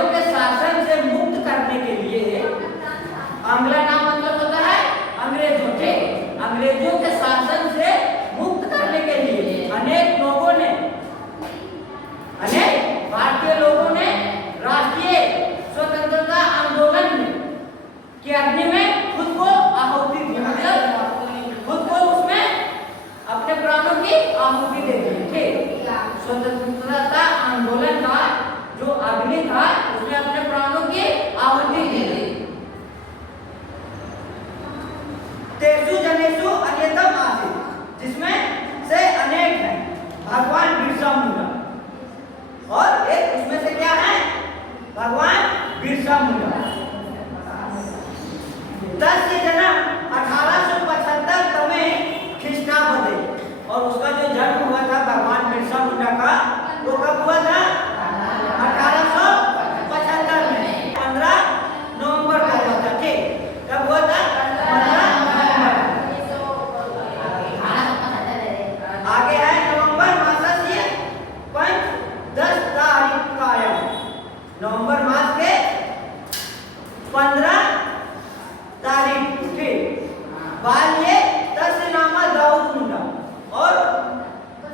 अंग्रेजों के शासन से मुक्त करने के लिए, आंग्ला नाम मतलब होता है अंग्रेजों के, अंग्रेजों के शासन से मुक्त करने के लिए अनेक लोगों ने, अनेक भारतीय लोगों ने राष्ट्रीय स्वतंत्रता आंदोलन की अग्नि में खुद को आहुति दी, मतलब खुद को उसमें अपने प्राणों की आहुति दे दी। ठीक, स्वतंत्रता आंदोलन का जो अग्नि था उसमें अपने प्राणों की आहुति दी। तेसु जनेसु अन्यतम आसीत्, जिसमें से अनेक हैं भगवान बिरसा मुंडा, और एक उसमें से क्या है, भगवान बिरसा मुंडा। 10 जन्म 1875 में ख्रीष्टाब्द, और उसका जो जन्म हुआ था भगवान बिरसा मुंडा का, वो कब हुआ था? 1875 में 15 नवंबर को हुआ था। ठीक, कब हुआ था? 15 नवंबर। आगे है नवंबर मासस्य पंच 10 तारीख कायम, नवंबर मास के 15 तारीख। ठीक, बाल्ये तस्य नाम दाऊद मुंडा, और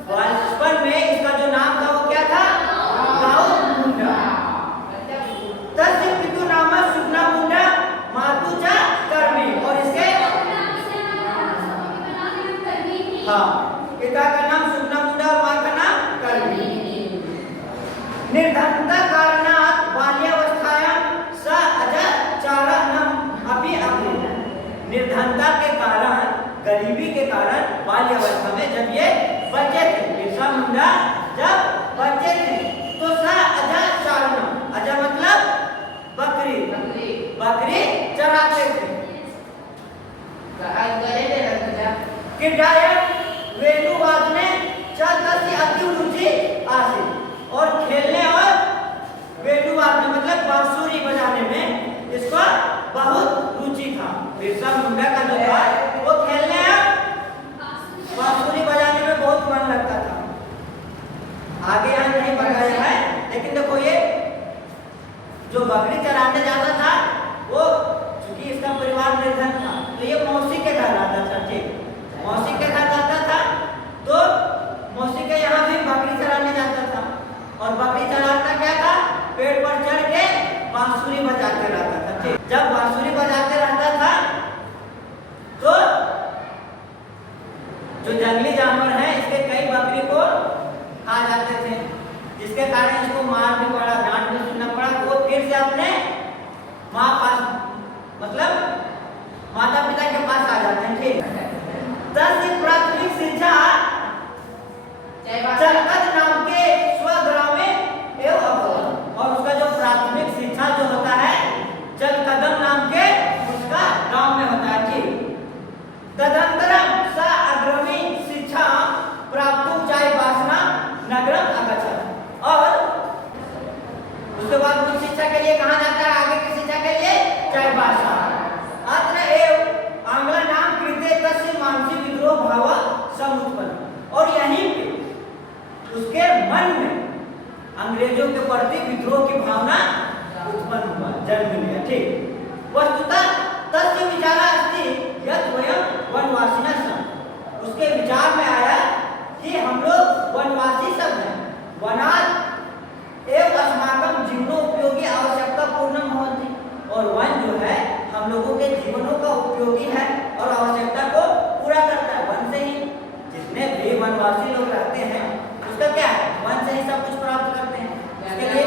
बचपन में इसका जो नाम था वो क्या था? दाऊद मुंडा। तस्य पितु नाम सुगना मुंडा मातु च कर्मी, और इसके पिता का नाम सुगना मुंडा और मां का नाम कर्मी। निर्धनता कारणात् बाल्यावस्थायां स अजाचारणम् अपि अकुर्वत्, निर्धनता के कारण, गरीबी के कारण बाल्यावस्था में जब ये बच्चे थे, बिरसा मुंडा जब बच्चे थे तो स अजाचारणम्, अजा मतलब बकरी, बकरी चराते थे। क्रीडायां वेणुवादने च तस्य अतीव रुचि आसीत्, और खेलने और वेणुवादने मतलब बांसुरी बजाने में इसका बहुत रुचि था। बिरसा मुंडा का जो था वो खेलने और बांसुरी बजाने में बहुत मन लगता था। आगे यहाँ नहीं बताया है, लेकिन देखो ये जो बकरी चराने जाता था वो, चूंकि इसका परिवार निर्धन था, तो ये मौसी के घर आता था। ठीक, मौसी के घर जाता था तो मौसी के यहाँ भी बकरी चराने जाता था, और बकरी चराता क्या था, पेड़ पर चढ़ के बांसुरी बजाते रहता था। ठीक, जब बांसुरी बजाते रहता था तो जो जंगली जानवर है इसके कई बकरी को खा जाते थे, जिसके कारण इसको मार भी पड़ा, डांट भी सुनना पड़ा। तो वो फिर से अपने माँ पास, मतलब माता पिता के पास आ जाते हैं। ठीक, 10 प्राथमिक शिक्षा चलकत नाम के स्वग्राम में एवं अभवत्, और उसका जो प्राथमिक शिक्षा जो होता है चलकदम नाम के उसका गांव में होता है। ठीक, तदंतरम स अग्रमी शिक्षा प्राप्त चायबासा नगरम अगच्छत्, और उसके बाद उच्च शिक्षा के लिए कहाँ जाता है? आगे की शिक्षा के लिए चायबासा। अत्र एव आंग्ला नाम कृते तस्य मानसिक विद्रोह भाव समुत्पन्न, और यहीं पे उसके मन में अंग्रेजों के प्रति विद्रोह की भावना उत्पन्न हुआ, जन्म लिया। ठीक, वस्तुतः तस्य विचार अस्ति यत् वयं वनवासिनः स्मः, उसके विचार में आया कि हम लोग वनवासी सब हैं, वनात् एव अस्माकं जीवनो उपयोगी आवश्यकता पूर्णं भवति, और वन जो है हम लोगों के जीवनों का उपयोगी है और आवश्यकता को पूरा करता है। वन से ही जितने भी वनवासी लोग रहते हैं उसका क्या है, वन से ही सब कुछ प्राप्त करते हैं। इसके लिए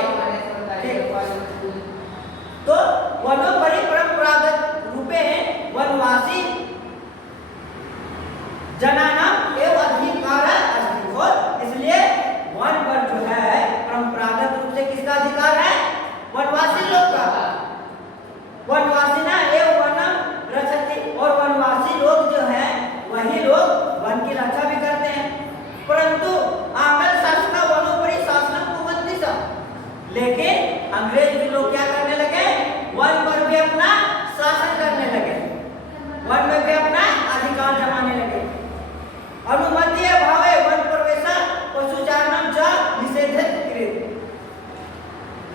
तो वनोपरि परंपरागत रूपे वनवासी जनानाम एवं अधिकार अस्ति, और इसलिए वन पर जो है परंपरागत रूप से किसका अधिकार है? वनवासी लोग का। वनवासी ना एवं वनम रक्षति, और वनवासी लोग जो है वही लोग वन की रक्षा भी करते हैं। परंतु आंग्ल शासक वनोपरि शासनम कुर्वन्ति च, लेकिन अंग्रेज भी लोग क्या करने लगे? वन पर भी अपना शासन करने लगे, वन में भी अपना अधिकार जमाने लगे। अनुमति अभावे वन प्रवेश पशुचारणम च निषेधित कृत,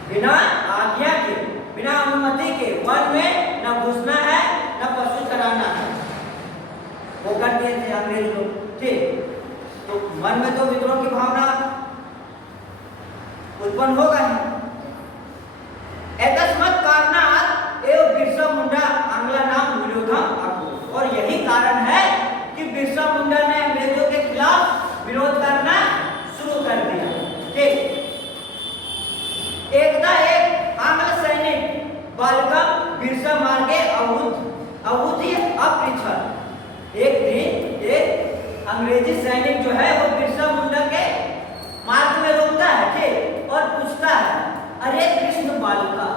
बिना आज्ञा वन में न घुसना है न पशु चराना है, वो करते थे अंग्रेज लोग। ठीक, तो मन में तो विद्रोह की भावना उत्पन्न होगा ही। एकस्मात् कारणात् एवं बिरसा मुंडा आंग्ला नाम विरोधम अकुरु, और यही कारण है कि बिरसा मुंडा ने अंग्रेजों के खिलाफ विरोध करना शुरू कर दिया। ठीक, एकदा एक आंग्ल सैनिक बालकम बिरसा मार्गे अवधि अपृच्छत्। एक दिन एक अंग्रेजी सैनिक जो है वो बिरसा मुंडा के मार्ग में रोकता है, ठीक, और पूछता है, अरे कृष्ण बालका,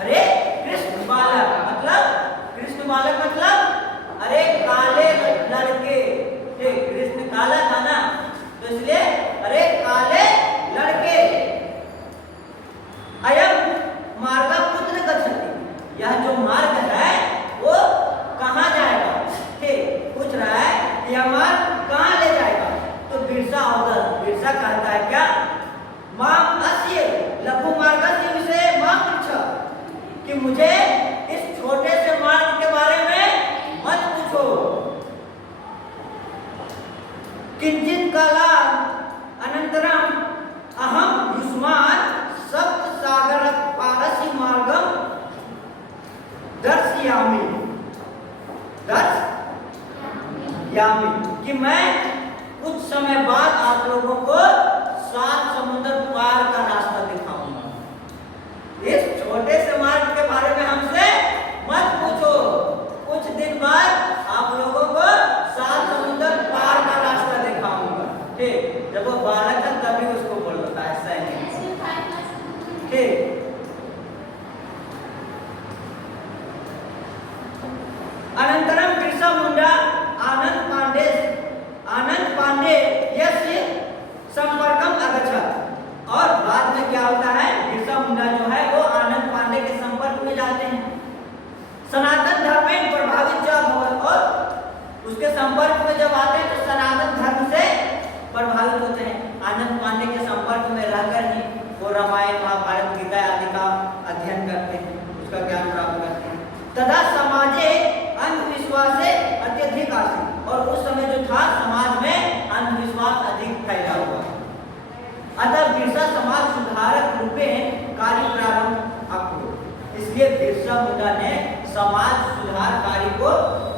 अरे कृष्ण बालक मतलब, कृष्ण बालक मतलब अरे काले लड़के। ठीक, कृष्ण काला था ना, तो इसलिए अरे काले लड़के, अयम मार्ग कुत्र गच्छति, यह जो मार्ग है वो कहाँ जाएगा। ठीक, पूछ रहा है यह मार्ग कहाँ ले जाएगा। तो बिरसा कहता है क्या, माम अस्य लघु मार्गस्य विषये मां पृच्छ, कि मुझे इस छोटे से मार्ग के बारे में मत पूछो। किंचित कालात् अनंतरम अहम युष्मान् सप्त सागर पारस्य मार्गम दर्शयामि, कि मैं कुछ समय बाद आप लोगों को 7 समुद्र पार का रास्ता दिखाऊंगा। इस छोटे से मार्ग के बारे में हमसे मत पूछो, कुछ दिन बाद आप लोगों को 7 समुद्र पार का रास्ता दिखाऊंगा। ठीक, जब वो बालक था तभी उसको बोलता है सैनिक। ठीक, अनंतरम बिरसा मुंडा आनंद पांडे यस्य संपर्कम अगच्छत्, और बाद में क्या होता है, बिरसा मुंडा जो है वो आनंद पांडे के संपर्क में जाते हैं। सनातन धर्म में प्रभावित जब हो और उसके संपर्क में जब आते हैं तो सनातन धर्म से प्रभावित होते हैं। आनंद पांडे के संपर्क में रहकर ही वो रामायण महाभारत गीता आदि का अध्ययन करते हैं, उसका ज्ञान प्राप्त करते हैं। तथा समाजे अंधविश्वास अत्यधिक आसी, और उस समय जो था समाज में अंधविश्वास अधिक फैला हुआ। अतः बिरसा समाज सुधारक रूपे कार्य प्रारंभ अकुरु, इसलिए बिरसा मुंडा ने समाज सुधार कार्य को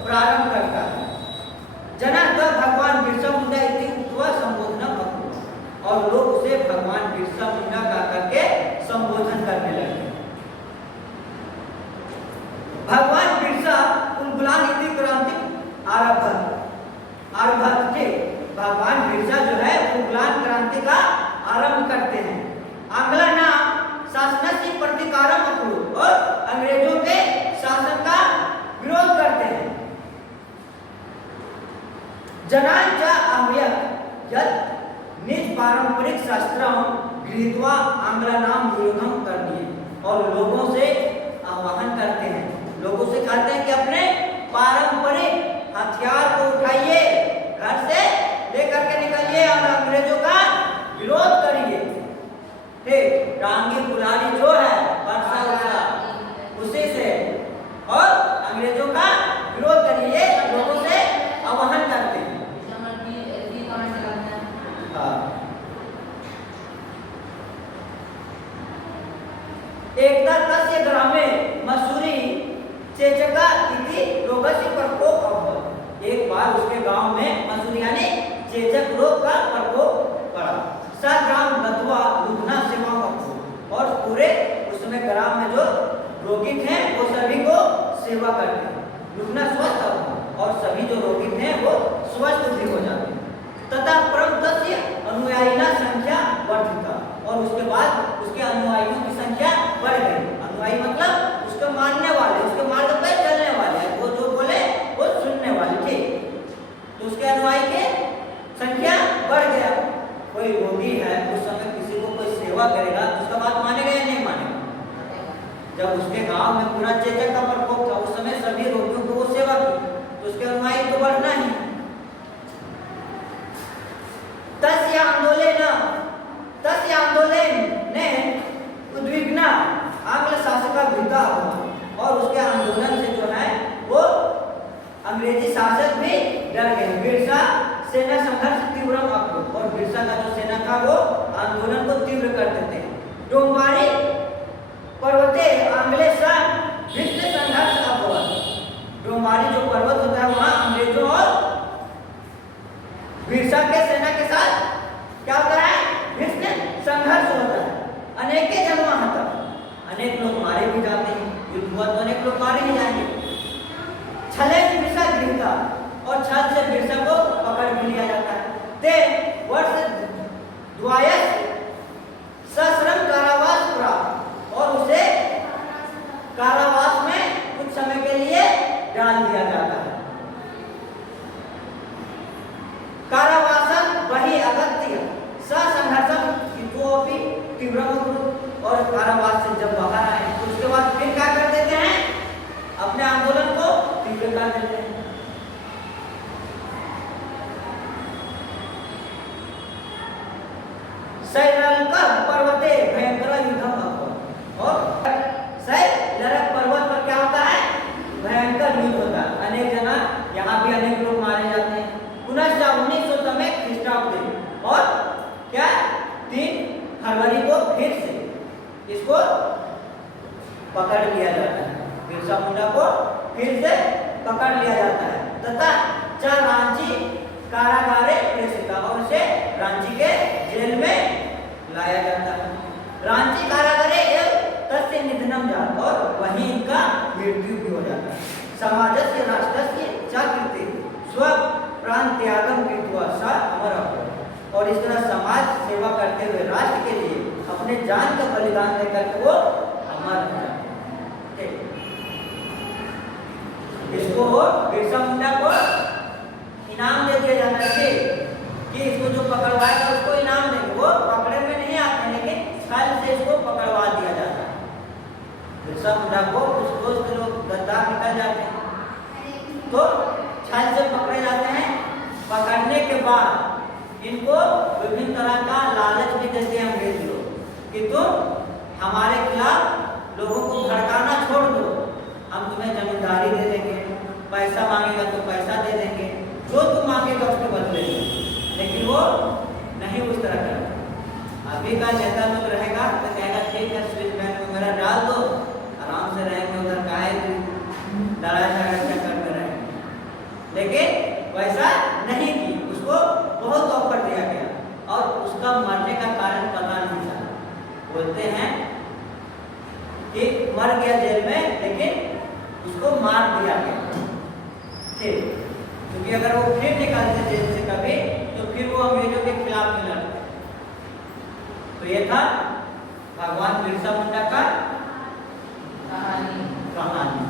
प्रारंभ करता है। जना तो भगवान बिरसा मुंडा इति उक्त्वा संबोधन अकुरु, और लोग उसे भगवान बिरसा मुंडा का करके संबोधन करने लगे। भगवान बिरसा उलगुलान इति क्रांति आरंभ थे। भगवान बिरसा जो है उलगुलान क्रांति का आरंभ करते हैं। आंग्ला नाम शासन की प्रतिकारम अकुरु, और अंग्रेजों के शासन का विरोध करते हैं। जनान च अहयत् यत् निज पारंपरिक शास्त्रम गृहीत्वा आंग्ला नाम विरोधम करनिए, और लोगों से आह्वान करते हैं, लोगों से कहते हैं कि अपने पारंपरिक हथियार को उठाइए, घर से लेकर के निकलिए और अंग्रेजों का विरोध करिए। ठीक, डांगी कुल्हाड़ी जो है वर्षा उसी से, और अंग्रेजों का विरोध करिए, लोगों से आह्वान करते हैं। एकदा तस्य ग्रामे मसूरी चेचका इति रोगस्य प्रकोप अभवत्, एक बार उसके गांव में मसूरी यानी चेचक रोग का प्रकोप पड़ा। सा ग्राम गत्वा लुभना सेवा अभवत्, और पूरे उसमें ग्राम में जो रोगी थे वो सभी को सेवा करते हैं। लुभना स्वस्थ अभवत्, और सभी जो रोगी थे वो स्वस्थ भी हो जाते हैं। तथा परम तस्य अनुयायिना संख्या वर्धिता, और उसके बाद उसके अनुयायियों की संख्या बढ़ गई। अनुयायी मतलब उसके मानने वाले, उसके मार्ग पर चलने वाले, वो जो बोले वो सुनने वाले। ठीक, तो उसके अनुयायी के संख्या बढ़ गया। कोई रोगी है उस समय किसी को कोई सेवा करेगा तो उसका बात मानेगा या नहीं मानेगा। जब उसके गांव में पूरा चेचक का प्रकोप था उस समय सभी रोगियों को वो सेवा की, तो उसके अनुयायी तो बढ़ना ही। तस्य आंदोलन ने उद्विग्न आंग्ल शासक भीता हुआ, लड़ गए। बिरसा सेना संघर्ष तीव्रम अकुत, और बिरसा का जो सेना था वो आंदोलन को तीव्र कर देते हैं। डोंबारी पर्वते आंग्ले सन भीष्म संघर्ष अभवत। डोंबारी जो पर्वत होता है वहां अंग्रेजों और बिरसा के सेना के साथ क्या होता है, भीष्म संघर्ष होता है। अनेक जन वहां था, अनेक लोग मारे भी जाते हैं, युद्ध हुआ तो अनेक लोग मारे ही जाएंगे। छले बिरसा गृहता, और छल से बिरसा को पकड़ भी लिया जाता है। ते वर्ष द्वायस सश्रम कारावास प्राप्त, और उसे कारावास में कुछ समय के लिए डाल दिया जाता है। कारावासन वही अगत्य ससंघर्षम हितोपि तीव्रम, और कारावास से जब बाहर आए तो उसके बाद फिर क्या कर देते हैं, अपने आंदोलन को तीव्र कर देते हैं। सैलरक पर्वते भयंकर युद्धम अभवत्, और सैलरक पर्वत पर क्या होता है, भयंकर युद्ध होता है। अनेक जना यहाँ भी अनेक लोग मारे जाते हैं। 1900 में ख्रीष्टाब्द, और क्या 3 फरवरी को फिर से इसको पकड़ लिया जाता है, बिरसा मुंडा को फिर से पकड़ लिया जाता है तथा चार रांची कारागारे प्रेषित, और उसे रांची के जेल में लाया जाता है। रांची कारागारे एवं तस्य निधनम जात, और वहीं इनका मृत्यु भी हो जाता है। समाजस्य राष्ट्रस्य चाकृते स्व प्राण त्यागम कृत्वा सा अमर अभवत्, और इस तरह समाज सेवा करते हुए राष्ट्र के लिए अपने जान का बलिदान देकर के वो अमर हो जाते हैं। इसको बिरसा मुंडा को इनाम दे दिया जाता है कि इसको जो पकड़वाएगा उसको इनाम देंगे। वो पकड़े में नहीं आते, लेकिन छल से इसको पकड़वा दिया जाता है। बिरसा मुंडा को कुछ दोस्त लोग गद्दार निकल जाते हैं तो छल से पकड़े जाते हैं। पकड़ने के बाद इनको विभिन्न तरह का लालच भी देते हैं अंग्रेज लोग कि तुम हमारे खिलाफ लोगों को भड़काना छोड़ दो, हम तुम्हें जमींदारी दे देंगे, पैसा मांगेगा तो पैसा दे देंगे, जो तुम मांगेगा उसके बदले। लेकिन वो नहीं उस तरह करता। अभी का नेता लोग रहेगा तो कहेगा ठीक है स्विच बैंक में मेरा डाल दो, आराम से रहेंगे, उधर काहे लड़ाई झगड़ा करते रहेंगे। लेकिन वैसा नहीं की, उसको बहुत ऑफर दिया गया और उसका मरने का कारण पता नहीं चला। बोलते हैं कि मर गया जेल में, लेकिन उसको मार दिया गया। ठीक, क्योंकि अगर वो फिर निकलते जेल से कभी तो फिर वो अंग्रेजों के खिलाफ नहीं लड़ते। तो ये था भगवान बिरसा मुंडा का कहानी।